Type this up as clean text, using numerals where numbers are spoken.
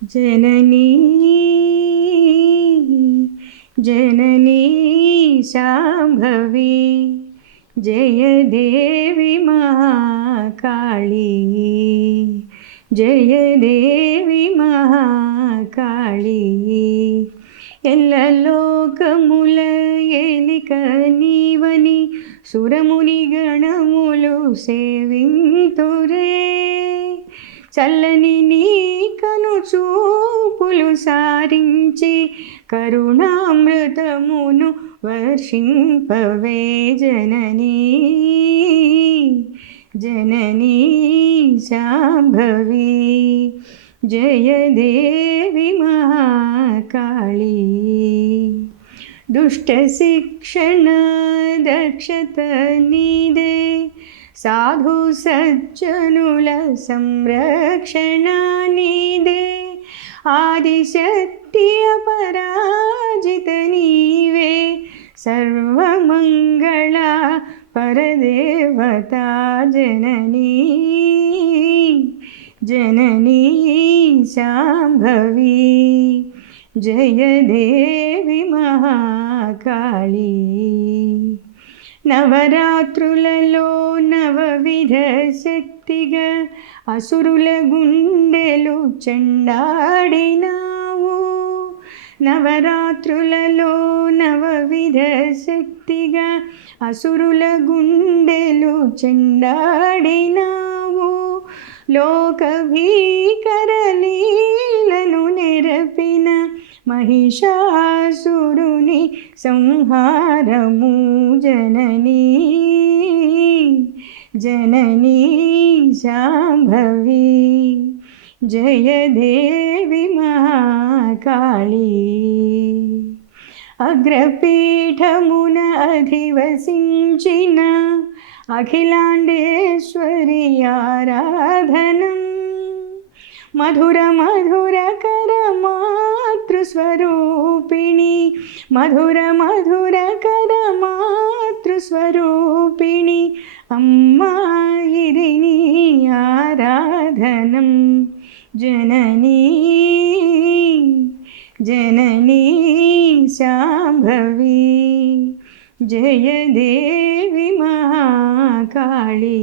जननी जननी शाम्भवी जय देवी महाकाली जय देवी महाकाली ఎల్లలోకముల ఏలిక నీవని సురముని గణములు సేవింతురే చల్లని నీ కను చూపులు సారించి కరుణామృతమును వర్షింపవే జననీ జననీ శాంభవి జయ దేవి మహాకాళీ దుష్ట శిక్షణ దక్షత నీదే సాధు సజ్జనుల సంరక్షణ నీదే ఆదిశక్తి అపరాజిత నీవే సర్వమంగళ పరదేవతా జననీ जननी शाम्भवी जय देवी महाकाली నవరాత్రులలో నవవిధ శక్తిగా అసురుల గుండెలు చెండాడినావు నవరాత్రులలో నవవిధ శక్తిగా అసురుల గుండెలు చెండాడినావు లోక భీకర లీలను నెరపిన महिषासुरुनि संहारमु जननी जननी शाम्भवी जय देवी महाकाली अग्रपीठमुन अधिवसिंचिन अखिलांडेश्वरी आराधनं मधुर मधुर कर मातृस्वरूपिणी मधुर मधुर कर मातृस्वरूपिणी अम्मा इदि नी आराधनं जननी जननी शाम्भवी जय देवी महाकाली।